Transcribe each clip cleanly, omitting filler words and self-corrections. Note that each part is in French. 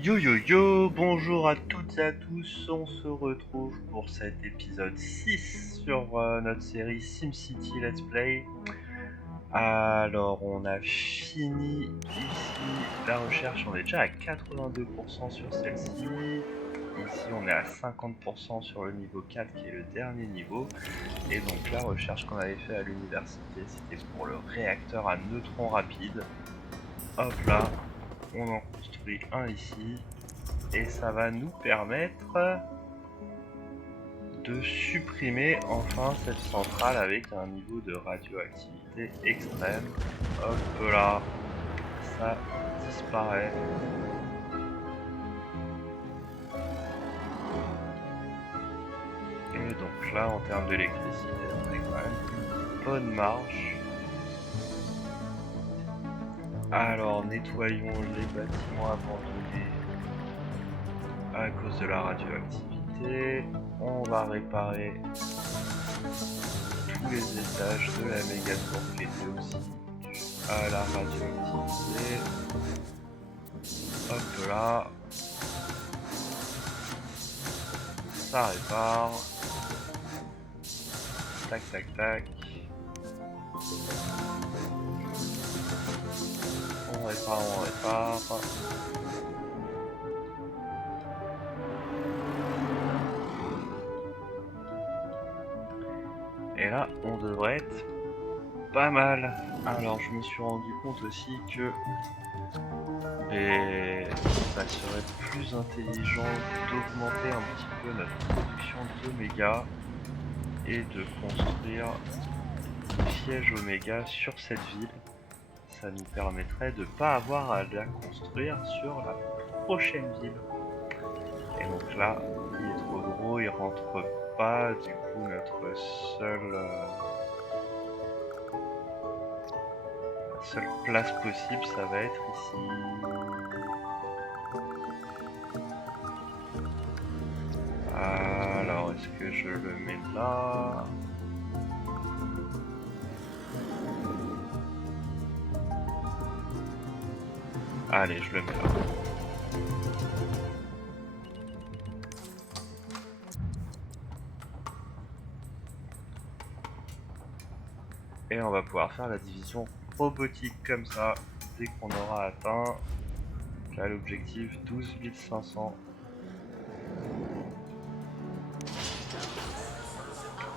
Yo yo yo, bonjour à toutes et à tous, on se retrouve pour cet épisode 6 sur notre série SimCity Let's Play. Alors on a fini ici la recherche, on est déjà à 82% sur celle-ci. Ici on est à 50% sur le niveau 4 qui est le dernier niveau. Et donc la recherche qu'on avait fait à l'université c'était pour le réacteur à neutrons rapides. Hop là, on en construit un ici. Et ça va nous permettre de supprimer enfin cette centrale avec un niveau de radioactivité extrême. Hop là, ça disparaît. Et donc là, en termes d'électricité, on est quand même une bonne marge. Alors, nettoyons les bâtiments abandonnés à cause de la radioactivité. On va réparer tous les étages de la méga tour qui était aussi à la radioactivité. Hop là. Ça répare. Tac tac tac. On répare, on répare. Et là, on devrait être pas mal. Alors, je me suis rendu compte aussi que ça serait plus intelligent d'augmenter un petit peu notre production d'oméga et de construire un siège oméga sur cette ville. Ça nous permettrait de pas avoir à la construire sur la prochaine ville. Et donc là, il est trop gros, il rentre pas. Du coup, notre la seule place possible, ça va être ici. Alors, est-ce que je le mets là? Allez, je le mets là. Et on va pouvoir faire la division robotique comme ça, dès qu'on aura atteint là l'objectif 12 500. Et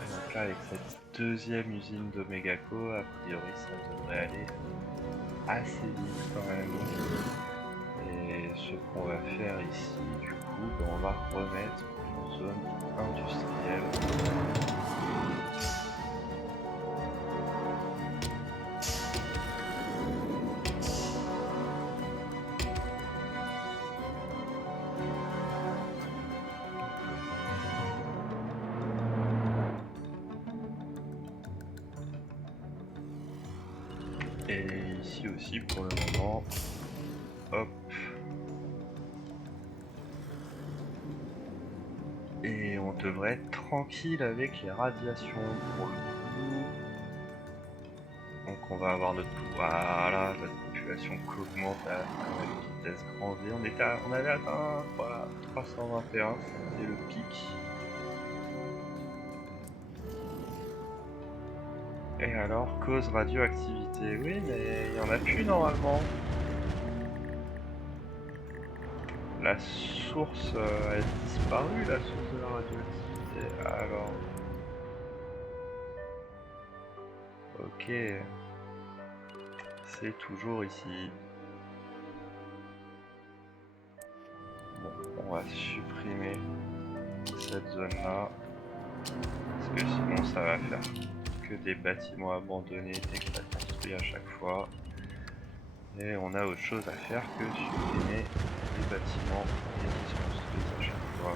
donc là, avec cette deuxième usine de Megaco, a priori ça devrait aller assez vite quand même. Et ce qu'on va faire ici, du coup, on va remettre une zone industrielle. Et ici aussi pour le moment, hop. Et on devrait être tranquille avec les radiations pour le coup. Donc on va avoir notre voilà, notre population qui augmente à une vitesse grand V. On avait atteint voilà, 321, c'était le pic. Et alors, cause radioactivité, oui mais il n'y en a plus normalement. La source a disparu, la source de la radioactivité. Alors, ok, c'est toujours ici. Bon, on va supprimer cette zone là, parce que sinon ça va faire que des bâtiments abandonnés dès que ça construit à chaque fois. Et on a autre chose à faire que supprimer les bâtiments qui se construisent à chaque fois.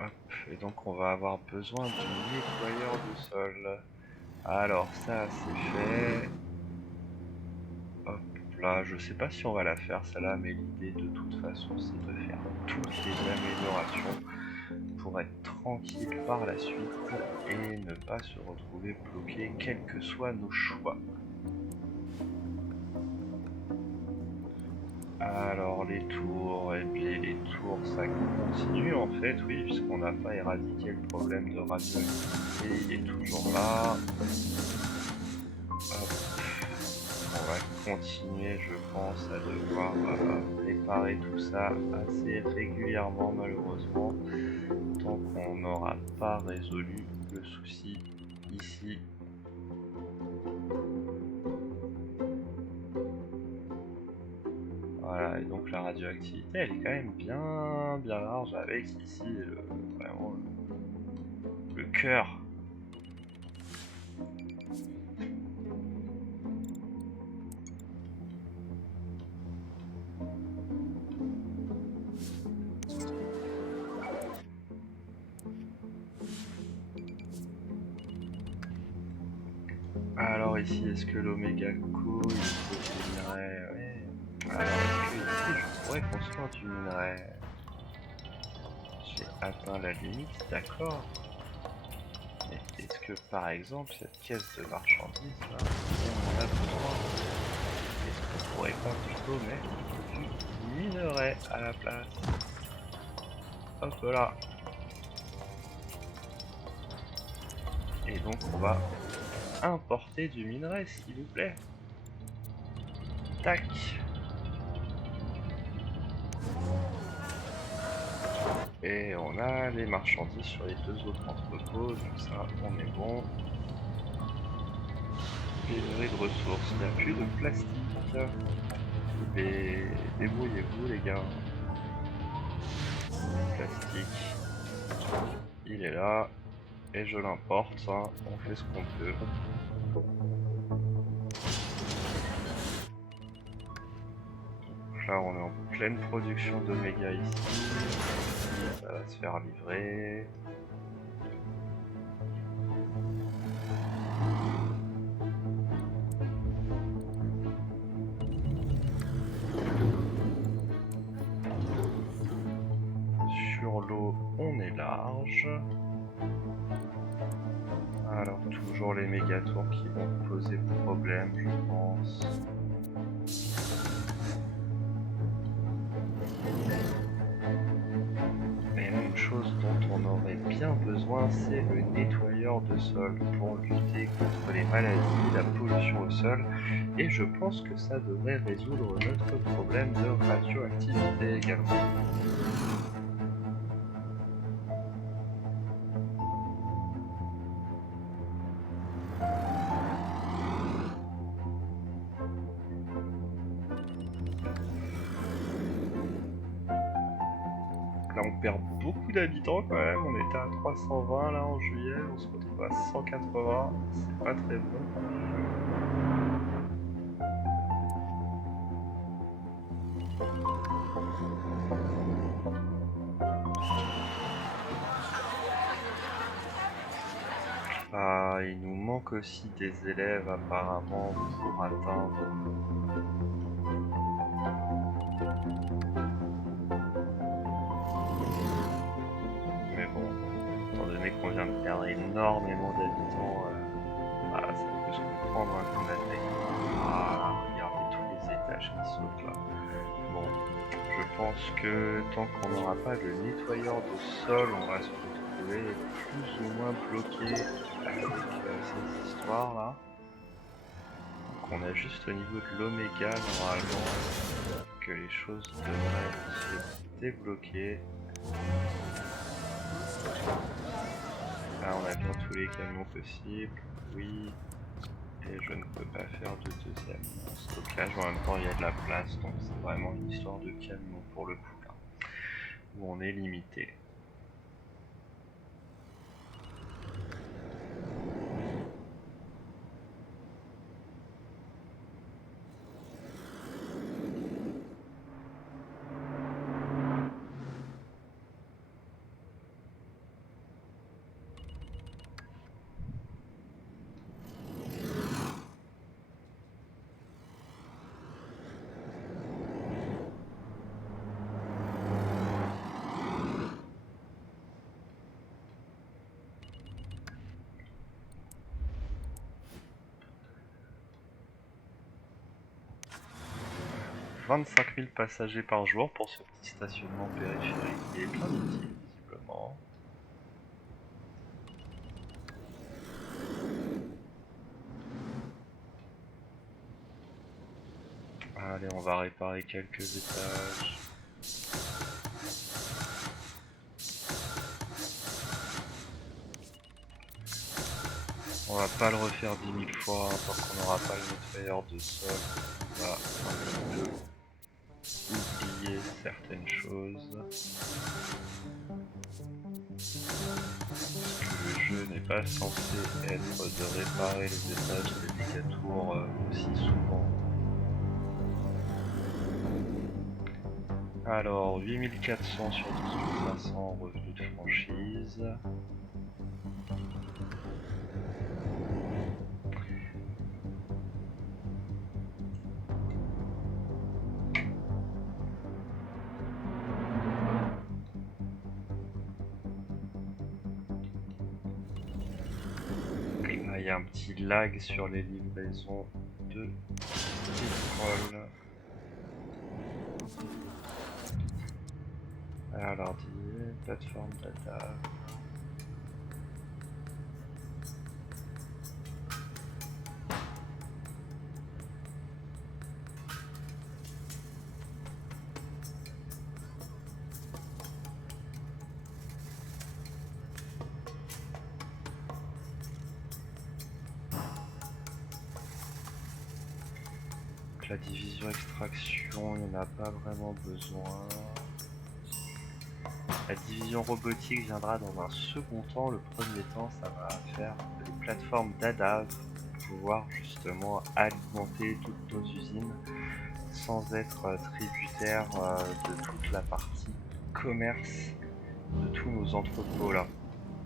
Hop, et donc on va avoir besoin du nettoyeur de sol. Alors ça c'est fait. Hop là, je sais pas si on va la faire celle-là, mais l'idée de toute façon c'est de faire toutes les améliorations pour être tranquille par la suite et ne pas se retrouver bloqué quels que soient nos choix. Alors les tours, et bien les tours ça continue en fait, oui, puisqu'on n'a pas éradiqué le problème de radioactivité, il est toujours là. Hop. On va continuer, je pense, à devoir réparer tout ça assez régulièrement malheureusement, tant qu'on n'aura pas résolu le souci ici. Voilà, et donc la radioactivité, elle est quand même bien large avec ici vraiment le cœur. Alors ici, est-ce que l'Oméga Co, il faut du minerai? Ouais. Alors est-ce que ici, je pourrais construire du minerai? J'ai atteint la limite, d'accord. Mais est-ce que par exemple cette caisse de marchandises là, on en a besoin? Est-ce qu'on pourrait pas plutôt mettre du minerai à la place? Hop là. Et donc on va importer du minerai s'il vous plaît. Tac. Et on a les marchandises sur les deux autres entrepôts, donc ça on est bon. Pénurie de ressources, il n'y a plus de plastique. Et débrouillez-vous les gars. Plastique, il est là, et je l'importe, hein. On fait ce qu'on peut. Donc là on est en pleine production d'oméga ici, ça va se faire livrer. Sur l'eau on est large. Alors toujours les mégatours qui vont poser problème je pense. Mais une chose dont on aurait bien besoin, c'est le nettoyeur de sol pour lutter contre les maladies, la pollution au sol. Et je pense que ça devrait résoudre notre problème de radioactivité également. Là on perd beaucoup d'habitants quand même, on était à 320 là en juillet, on se retrouve à 180, c'est pas très bon. Ah, il nous manque aussi des élèves apparemment pour atteindre. Mais bon, étant donné qu'on vient de perdre énormément d'habitants, ça peut se comprendre hein, qu'on attaque. Ah, regardez tous les étages qui sautent là. Bon, je pense que tant qu'on n'aura pas de nettoyeur de sol, on va se retrouver plus ou moins bloqué avec ces histoires là. Donc on a juste au niveau de l'oméga normalement que les choses devraient se débloquer. Là on a bien tous les camions possibles, oui. Et je ne peux pas faire de deuxième stockage, en même temps il y a de la place, donc c'est vraiment une histoire de camion pour le coup là, où on est limité. 25 000 passagers par jour pour ce petit stationnement périphérique qui est plein d'utiles visiblement. Allez, on va réparer quelques étages. On va pas le refaire 10 000 fois tant qu'on n'aura pas le nettoyeur de sol. On va un petit peu oublier certaines choses. Le jeu n'est pas censé être de réparer les étages des Dégatours aussi souvent. Alors, 8400 sur 12 500 revenus de franchise. Là, il y a un petit lag sur les livraisons de pétrole. Alors, plateforme data. Donc la division extraction, il n'y en a pas vraiment besoin. La division robotique viendra dans un second temps. Le premier temps, ça va faire les plateformes d'ADAV pour pouvoir justement alimenter toutes nos usines sans être tributaire de toute la partie commerce de tous nos entrepôts là.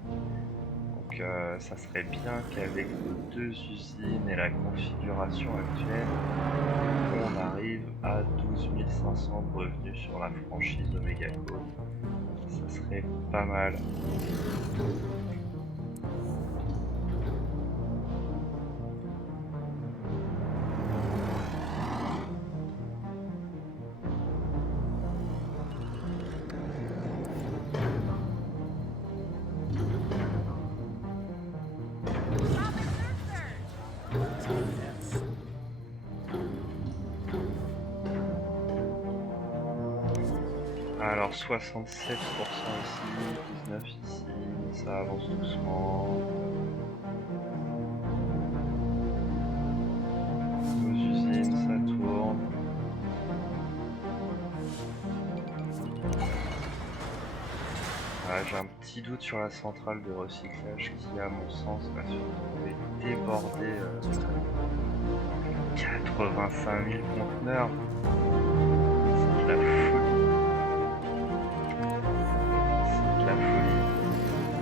Donc ça serait bien qu'avec nos deux usines et la configuration actuelle, on arrive à 12 500 de revenus sur la franchise Omega Code. Ça serait pas mal. Alors 67% ici, 19 ici, ça avance doucement. Nos usines, ça tourne. J'ai un petit doute sur la centrale de recyclage qui, à mon sens, va se retrouver débordée. 85 000 conteneurs. C'est de la folie. C'est de la folie.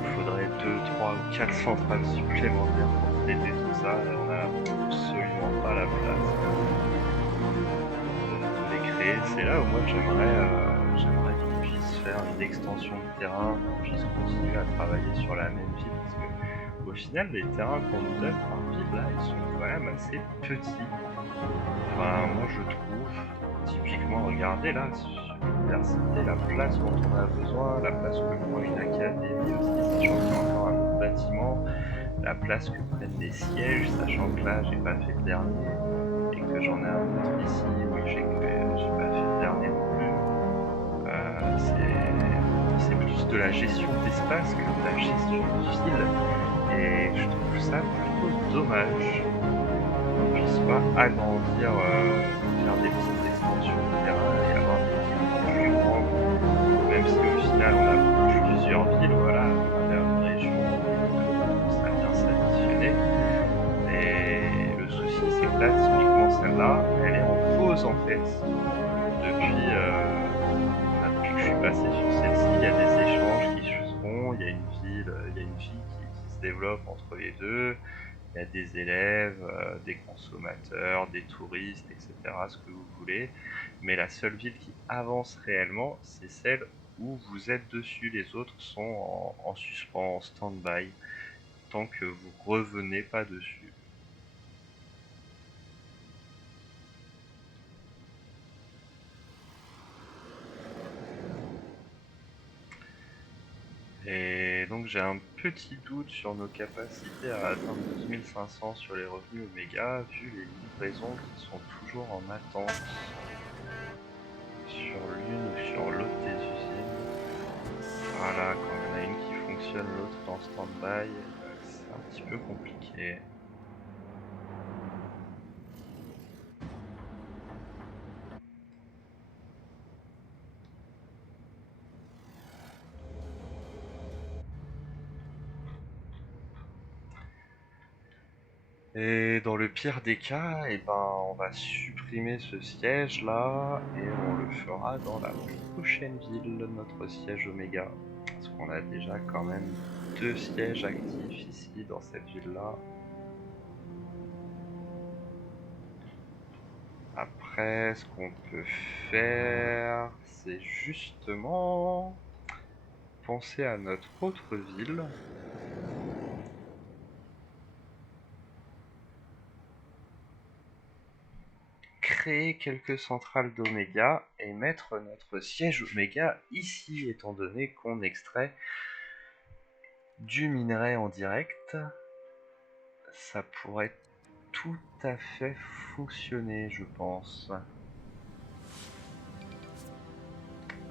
Il faudrait 2, 3 ou 4 centrales supplémentaires pour traiter tout ça et on n'a absolument pas la place de les créer. C'est là où moi j'aimerais qu'on puisse faire une extension de terrain, qu'on puisse continuer à travailler sur la même ville parce que au final les terrains qu'on nous donne par ville là ils sont quand même assez petits. Enfin moi je trouve, typiquement regardez là, l'université, la place dont on a besoin, la place que prend une académie aussi, sachant qu'il y a encore un autre bâtiment, la place que prennent les sièges, sachant que là j'ai pas fait le dernier, et que j'en ai un autre ici, oui j'ai pas fait le dernier non plus. C'est plus de la gestion d'espace que de la gestion de ville, et je trouve ça plutôt dommage qu'on puisse pas agrandir, faire des petites extensions de terrain et avoir des villes plus grandes, même si au final on a plusieurs villes, voilà, à travers une région, ça vient s'additionner. Et le souci c'est que là, typiquement celle-là, elle est en pause en fait. Depuis que je suis passé sur celle-ci, il y a des échanges qui se font, il y a une ville, qui se développe entre les deux. Il y a des élèves, des consommateurs, des touristes, etc., ce que vous voulez. Mais la seule ville qui avance réellement, c'est celle où vous êtes dessus. Les autres sont en suspens, en stand-by, tant que vous revenez pas dessus. Et donc j'ai un petit doute sur nos capacités à atteindre 12 500 sur les revenus Oméga, vu les livraisons qui sont toujours en attente sur l'une ou sur l'autre des usines. Voilà, quand il y en a une qui fonctionne, l'autre est en stand-by, c'est un petit peu compliqué. Et dans le pire des cas, eh ben, on va supprimer ce siège là et on le fera dans la prochaine ville, notre siège Oméga. Parce qu'on a déjà quand même 2 sièges actifs ici dans cette ville là. Après, ce qu'on peut faire, c'est justement penser à notre autre ville. Créer quelques centrales d'Oméga et mettre notre siège Oméga ici, étant donné qu'on extrait du minerai en direct. Ça pourrait tout à fait fonctionner, je pense.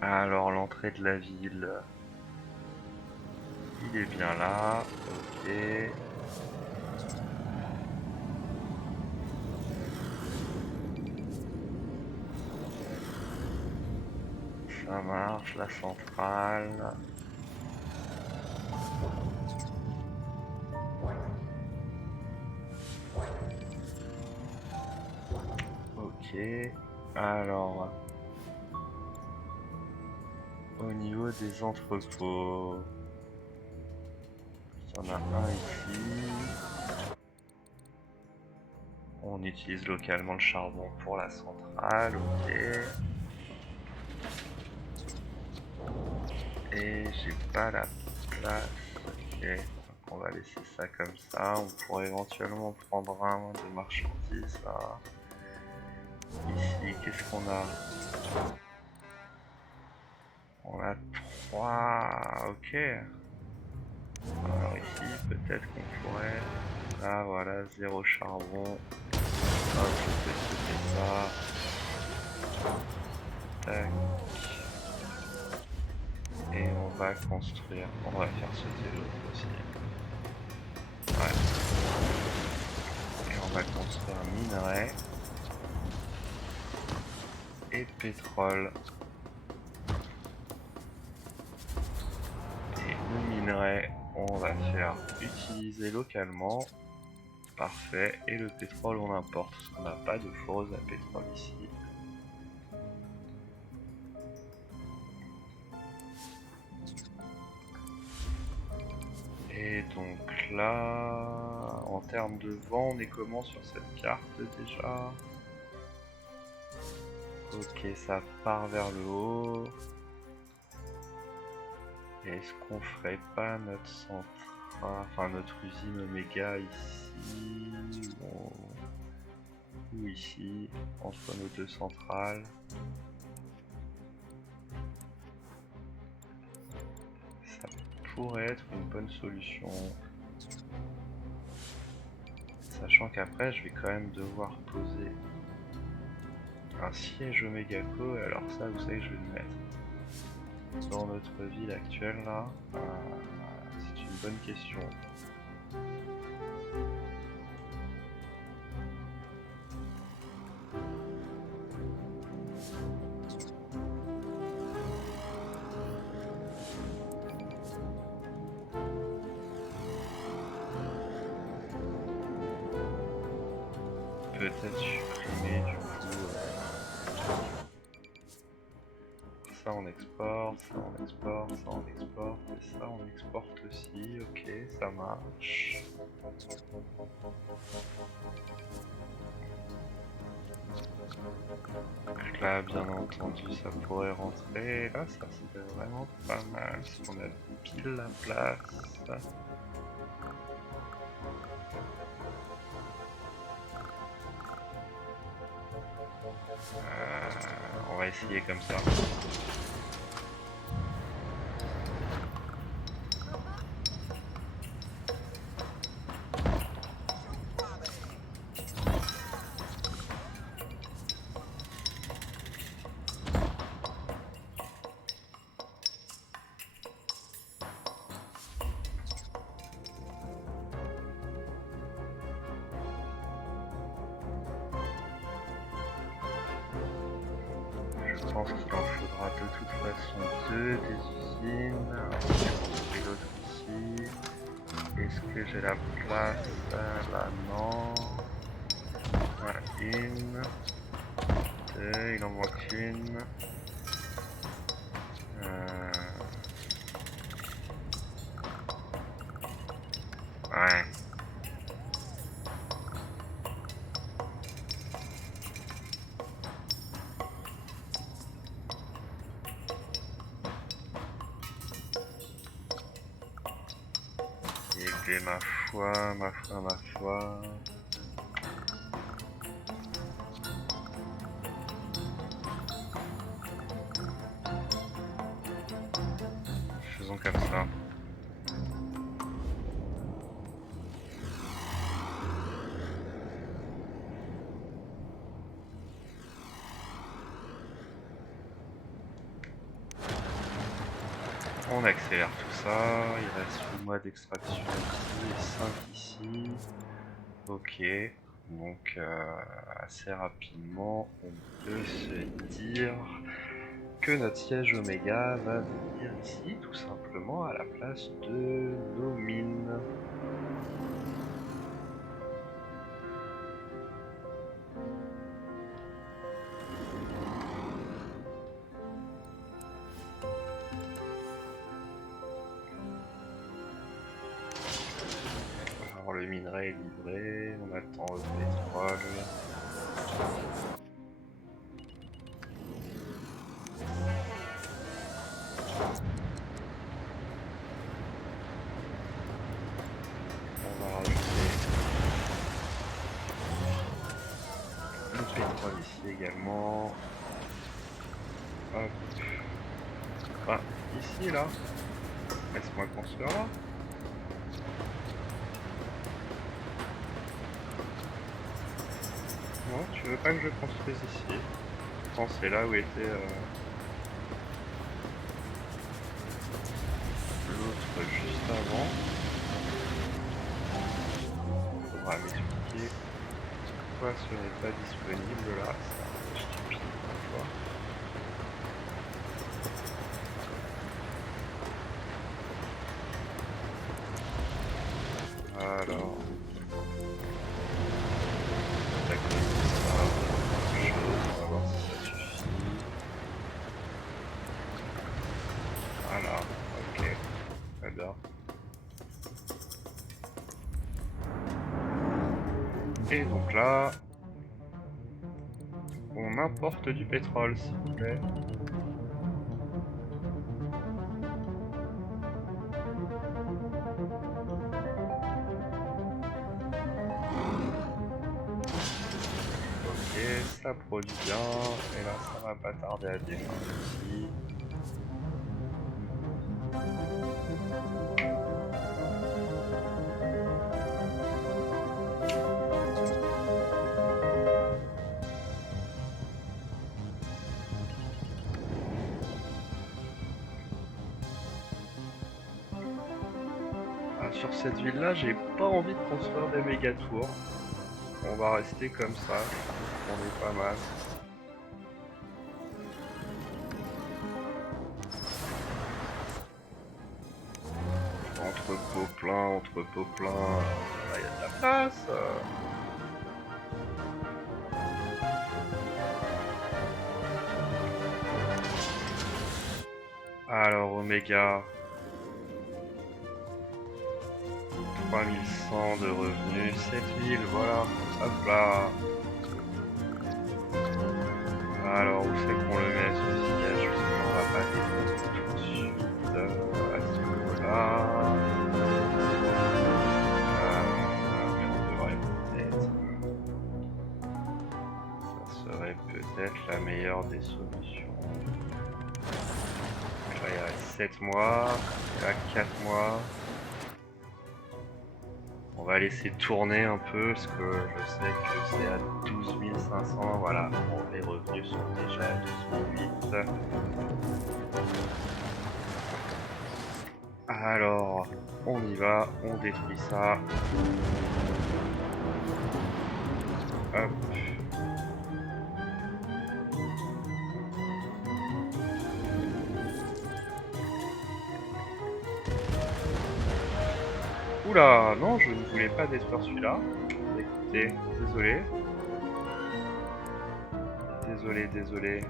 Alors, l'entrée de la ville, il est bien là, ok. Ça marche, la centrale. Ok, alors, au niveau des entrepôts, il y en a un ici. On utilise localement le charbon pour la centrale, ok. Et j'ai pas la place, ok. Donc on va laisser ça comme ça. On pourrait éventuellement prendre un de marchandises là. Ici, qu'est-ce qu'on a? On a 3, ok. Alors ici, peut-être qu'on pourrait... Ah voilà, 0 charbon. Hop, je vais sauter ça. Tac. Et on va construire. On va faire sauter l'autre aussi. Ouais. Et on va construire minerai. Et pétrole. Et le minerai, on va faire utiliser localement. Parfait. Et le pétrole, on importe. Parce qu'on n'a pas de foreuse à pétrole ici. Et donc là, en termes de vent, on est comment sur cette carte déjà? Ok, ça part vers le haut. Est-ce qu'on ferait pas notre centrale, enfin notre usine Oméga ici ou ici, entre nos deux centrales? Ça pourrait être une bonne solution. Sachant qu'après, je vais quand même devoir poser un siège Omégaco, alors ça, vous savez, je vais le mettre dans notre ville actuelle là. C'est une bonne question. Peut-être supprimer du coup ça on exporte, ça on exporte, ça on exporte, et ça on exporte aussi, ok, ça marche. Donc là bien entendu ça pourrait rentrer, là ça serait vraiment pas mal si on a pile la place. On va essayer comme ça. Je pense qu'il en faudra de toute façon deux des usines. Alors, je vais construire l'autre ici. Est-ce que j'ai la place là? Non. Une. Deux, il en manque une. Ouais. Et bien, ma foi. Faisons comme ça. On accélère tout ça. Il reste 8 mois d'extraction ici et 5 ici. Ok. Donc assez rapidement, on peut se dire que notre siège Oméga va venir ici, tout simplement à la place de nos mines. Alors le minerai est livré, on attend le pétrole. On va rajouter le pétrole ici également. Hop. Ah, ici là. Laisse-moi construire là. Non, tu veux pas que je construise ici? Non, c'est là où était l'autre juste avant. Faudra m'expliquer pourquoi ce n'est pas disponible là. C'est stupide parfois. Alors, d'accord, ça, on va voir si ça suffit. Voilà, ok, très bien. Et donc là, on importe du pétrole, s'il vous plaît. Ok, ça produit bien, et là ça va pas tarder à démarrer aussi. Ah, sur cette ville là, j'ai pas envie de construire des méga tours. On va rester comme ça, on est pas mal. Entrepôt plein, là y a de la place. Alors Oméga, 3100 de revenus, 7000, voilà, hop là. Alors où c'est qu'on le met à ce siège? Parce qu'on va pas défoncer tout de suite à ce niveau-là. On devrait peut-être. Ça serait peut-être la meilleure des solutions. Donc là il reste 7 mois, là 4 mois. On va laisser tourner un peu parce que je sais que c'est à 12 500, voilà, bon, les revenus sont déjà à 12 008. Alors, on y va, on détruit ça. Hop. Oula, non, je ne voulais pas détruire celui-là. Écoutez, désolé. Désolé.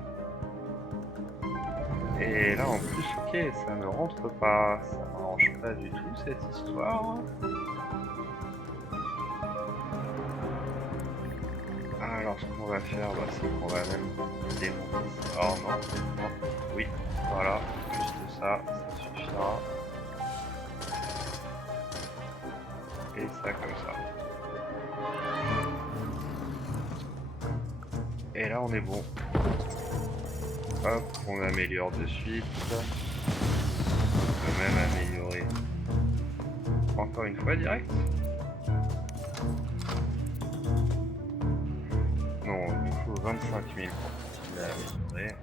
Et là en plus, ok, ça ne rentre pas. Ça m'arrange pas du tout cette histoire. Alors ce qu'on va faire, c'est qu'on va même démonter ça. Oh non, non, oui, voilà, juste ça, ça suffira. Et ça comme ça. Et là on est bon. Hop, on améliore de suite. On peut même améliorer encore une fois direct. Non, il faut 25 000 pour continuer à améliorer.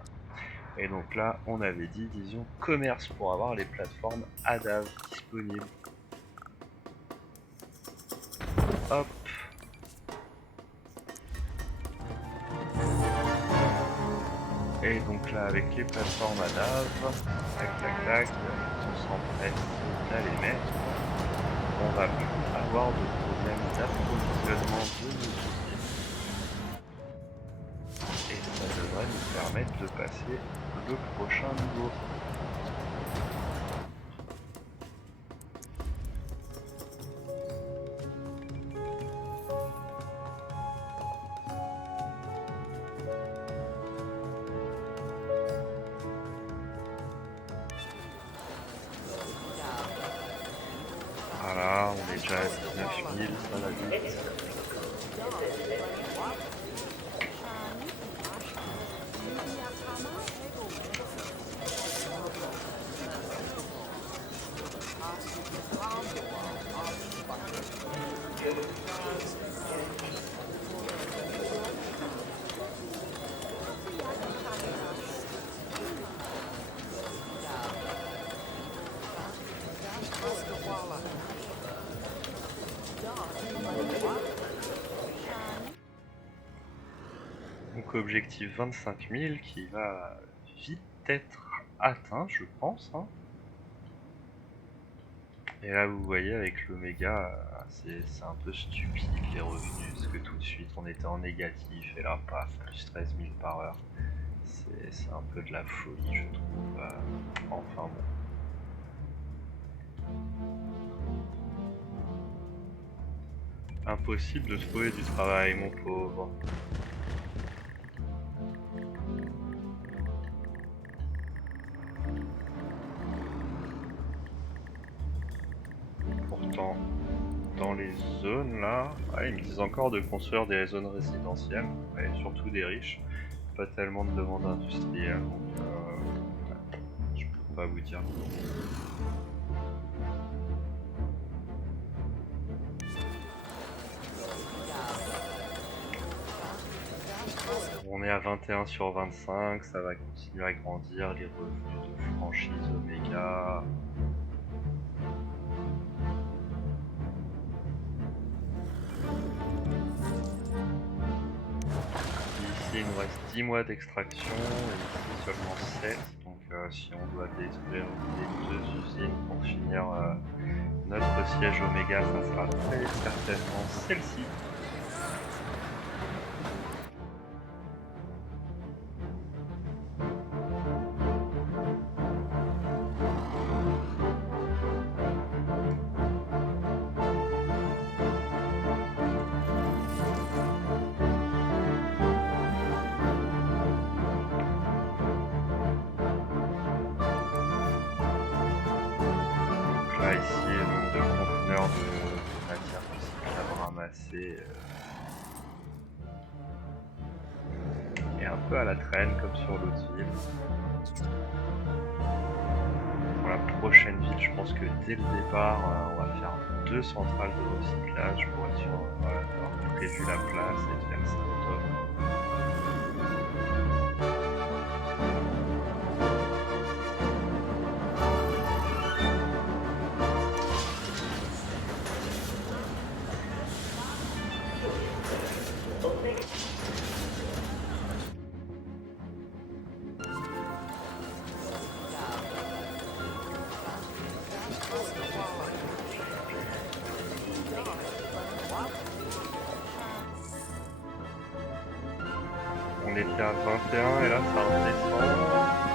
Et donc là, on avait dit, disons, commerce pour avoir les plateformes ADAV disponibles. Hop. Et donc là, avec les plateformes ADAV, tac, on s'empresse d'aller mettre. On va plus avoir de problème d'approvisionnement de nos outils. Et ça devrait nous permettre de passer le prochain niveau. Voilà, on est déjà à 19 000, ça va vite. Donc objectif 25 000 qui va vite être atteint, je pense. Hein. Et là vous voyez avec l'Oméga, c'est un peu stupide les revenus, parce que tout de suite on était en négatif et là paf, plus 13 000 par heure. C'est un peu de la folie je trouve. Enfin bon. Impossible de trouver du travail mon pauvre. Pourtant, dans les zones là, ils me disent encore de construire des zones résidentielles, et surtout des riches, pas tellement de demandes industrielles, donc je peux pas vous dire. On est à 21 sur 25, ça va continuer à grandir, les revenus de franchise Oméga. Ici il nous reste 10 mois d'extraction et ici seulement 7, donc si on doit détruire les 2 usines pour finir notre siège Oméga, ça sera très certainement celle-ci. Là ici le nombre de conteneurs de matière recyclable ramassée est un peu à la traîne comme sur l'autre ville. Pour la prochaine ville, je pense que dès le départ, on va faire 2 centrales de recyclage pour être sûr d'avoir prévu la place et de faire ça au top. On était à 21 et là ça redescend.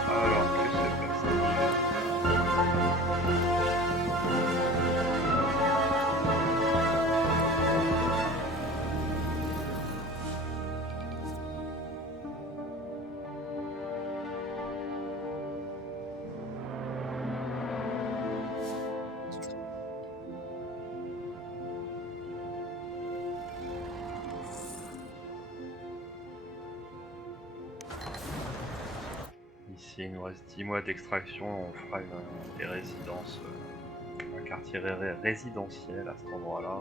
Alors que c'est passé. Ici il nous reste 10 mois d'extraction, on fera des résidences, un quartier résidentiel à cet endroit-là.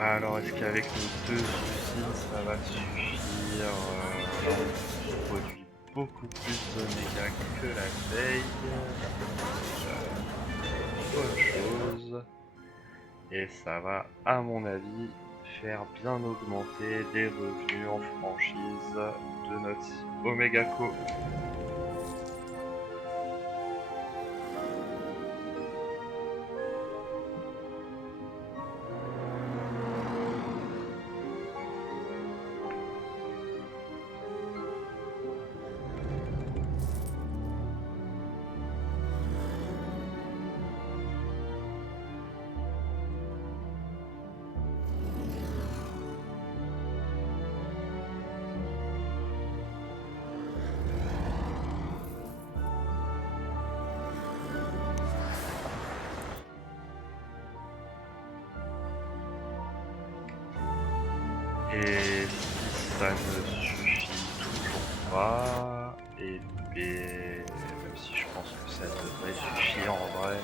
Alors est-ce qu'avec nos 2 usines ça va suffire? Là on produit beaucoup plus d'oméga que la veille. Bonne chose. Et ça va à mon avis faire bien augmenter les revenus en franchise de notre Omega Co. Et si ça ne suffit toujours pas, et bien, même si je pense que ça devrait suffire en vrai.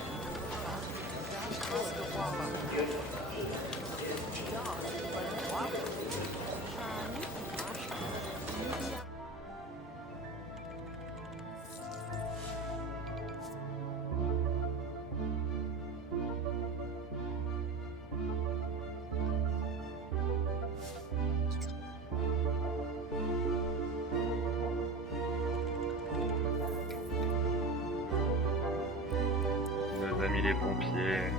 Nos amis les pompiers.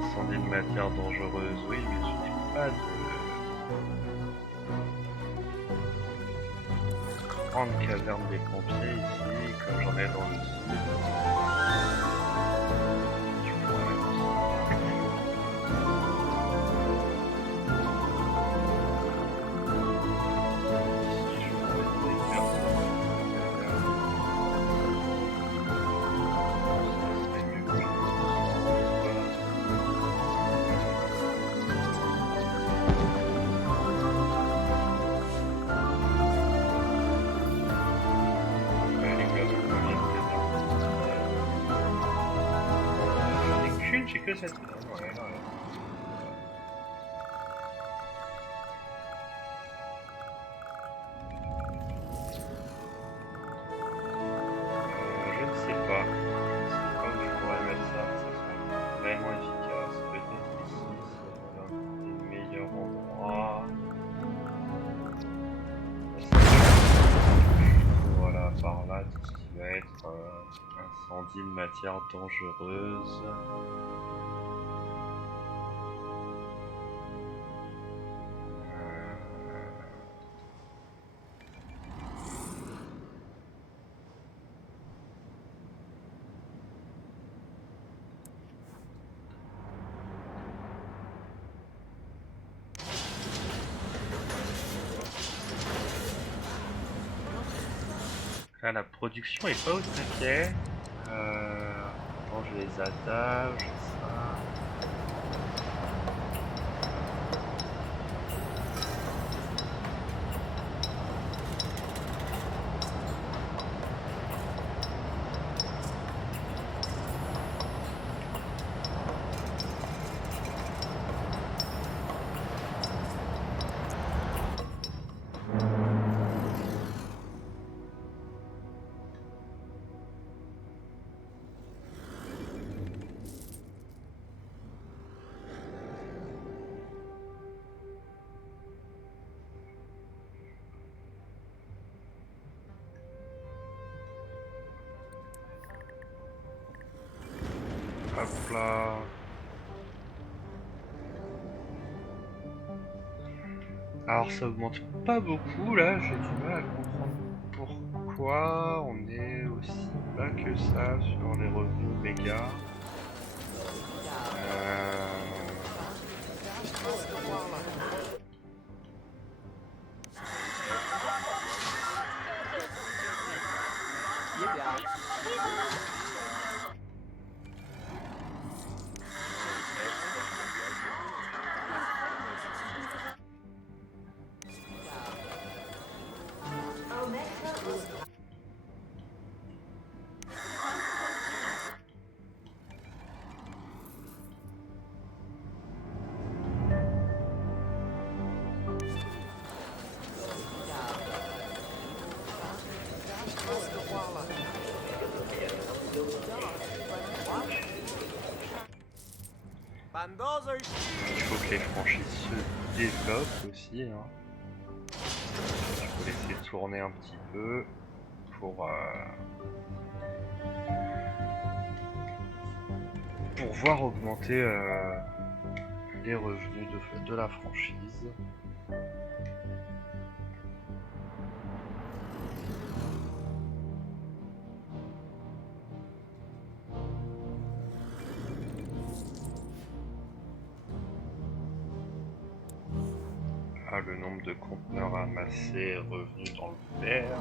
Incendie de matière dangereuse, oui, mais je n'ai pas de grande caserne des pompiers ici, comme j'en ai dans le sud. Je pourrais aussi. Ici, je pourrais des personnes. Ça serait mieux que je me j'ai que cette. Ouais, là. Je ne sais pas. Je ne sais pas où je pourrais mettre ça. Ça serait vraiment efficace. Peut-être ici, c'est l'un des meilleurs endroits. Voilà, par là, tout ce qui va être incendie de matière dangereuse. Là, la production est pas au taquet. Quand je les attache, ça. Hop là. Alors ça augmente pas beaucoup là, j'ai du mal à comprendre pourquoi on est aussi bas que ça sur les revenus méga. Il faut que les franchises se développent aussi. Hein. Je peux laisser tourner un petit peu pour voir augmenter les revenus de la franchise. Ah, le nombre de conteneurs amassés est revenu dans le vert.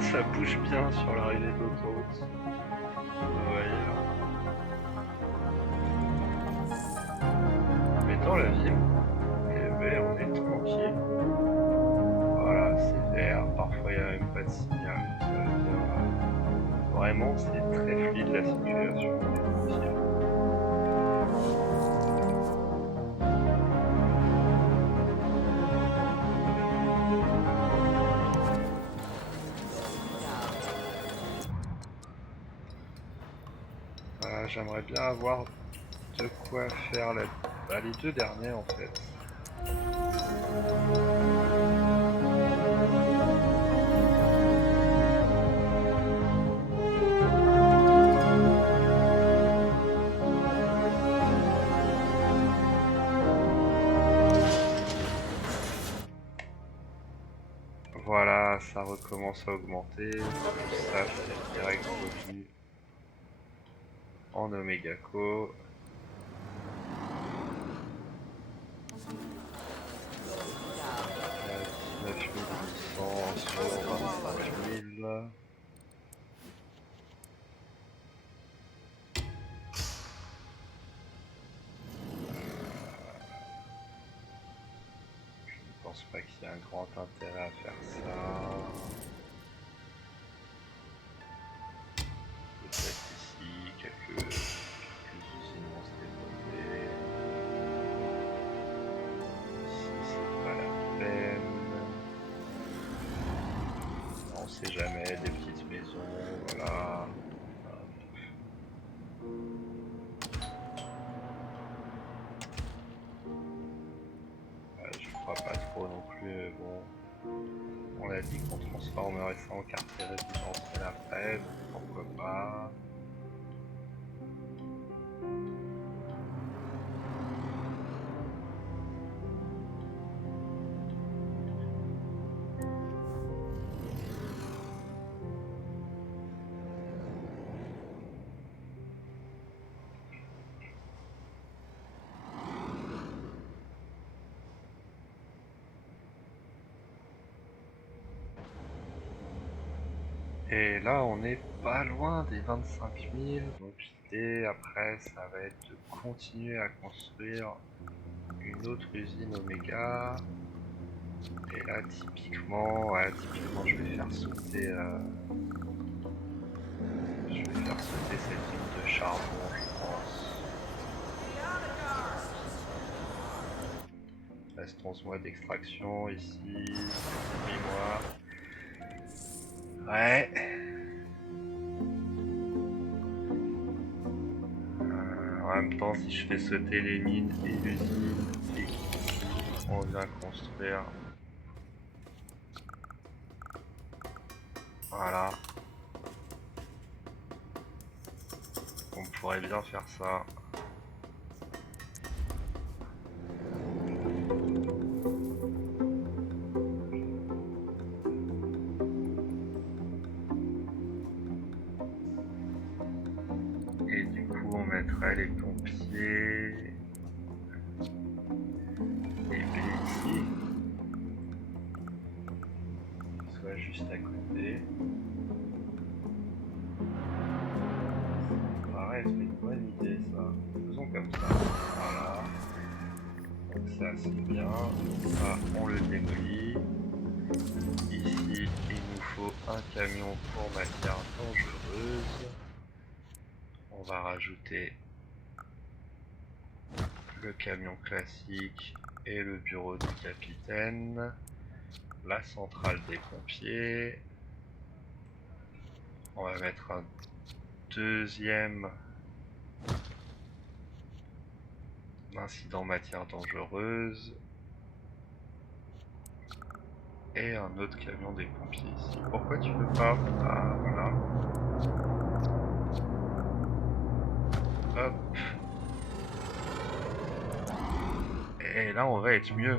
Ça bouge bien sur l'arrivée de l'autoroute. Ouais. Mais dans la ville, eh ben, on est tranquille. Voilà, c'est vert. Parfois, il n'y a même pas de signal. Ça veut dire, vraiment, c'est très fluide la circulation. J'aimerais bien avoir de quoi faire les deux derniers en fait. Voilà, ça recommence à augmenter. Ça, c'est direct revenu en Omega Co. « 19 800 sur 25 000. Je ne pense pas qu'il y ait un grand intérêt à faire ça. Peut-être ici, quelques usines vont se développer. Ici, c'est pas la peine. On sait jamais, des petites maisons, voilà. que bon, on a dit qu'on transformerait ça en quartier résidentiel après, donc pourquoi pas. Et là, on est pas loin des 25 000, donc l'idée après, ça va être de continuer à construire une autre usine Oméga. Et là, typiquement, ouais, typiquement, je vais faire sauter cette ligne de charbon, je pense. Il reste 11 mois d'extraction ici, 8 mois. Ouais. En même temps, si je fais sauter les mines et l'usine, et on vient construire. Voilà. On pourrait bien faire ça. Et du coup, on mettrait les pompiers. Et ici. Soit juste à côté. Pareil, c'est une bonne idée ça. Faisons comme ça. Voilà. Donc ça c'est bien. Ça on le démolit. Ici il nous faut un camion pour matière dangereuse. On va rajouter le camion classique et le bureau du capitaine. La centrale des pompiers. On va mettre un deuxième incident matière dangereuse et un autre camion des pompiers ici. Pourquoi tu veux pas? Ah voilà. Hop. Et là on va être mieux.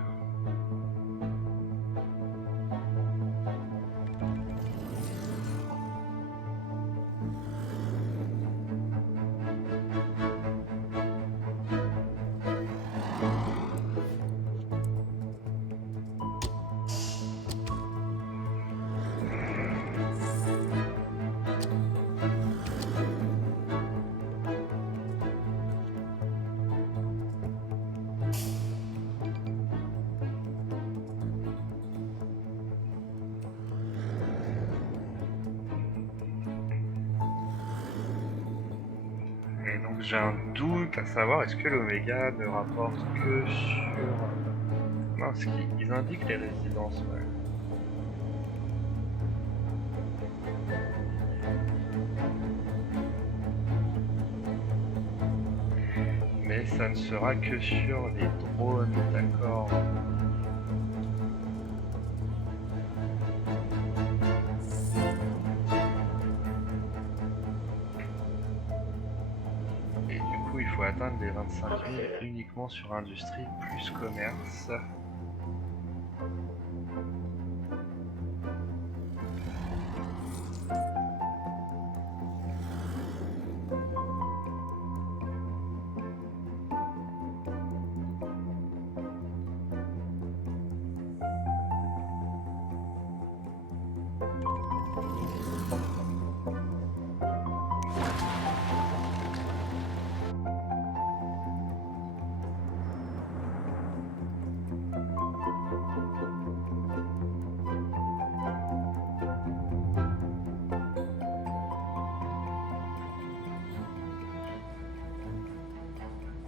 Et donc j'ai un doute à savoir est-ce que l'Oméga ne rapporte que sur... Non, ils indiquent les résidences, ouais. Mais ça ne sera que sur les drones, d'accord. Et du coup, il faut atteindre les 25 000 uniquement sur industrie plus commerce.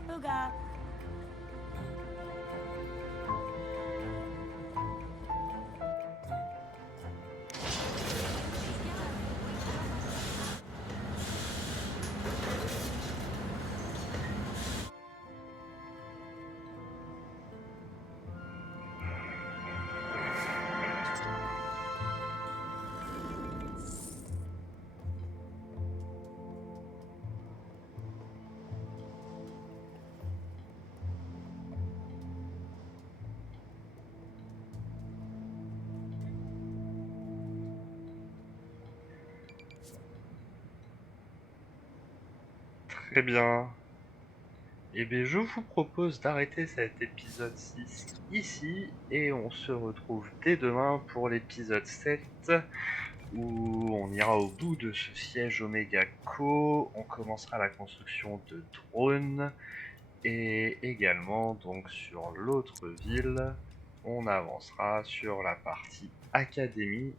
Booga. Très bien. Eh bien, je vous propose d'arrêter cet épisode 6 ici et on se retrouve dès demain pour l'épisode 7 où on ira au bout de ce siège Omega Co. On commencera la construction de drones et également donc sur l'autre ville, on avancera sur la partie académie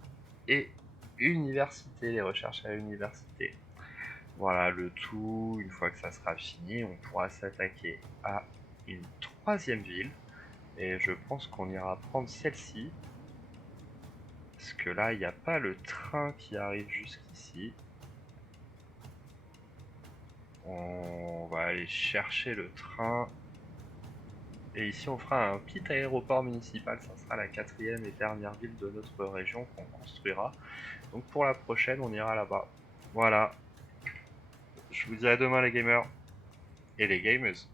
et université, les recherches à l'université. Voilà, le tout, une fois que ça sera fini, on pourra s'attaquer à une troisième ville. Et je pense qu'on ira prendre celle-ci. Parce que là, il n'y a pas le train qui arrive jusqu'ici. On va aller chercher le train. Et ici, on fera un petit aéroport municipal. Ça sera la quatrième et dernière ville de notre région qu'on construira. Donc pour la prochaine, on ira là-bas. Voilà. Je vous dis à demain les gamers. Et les gamers.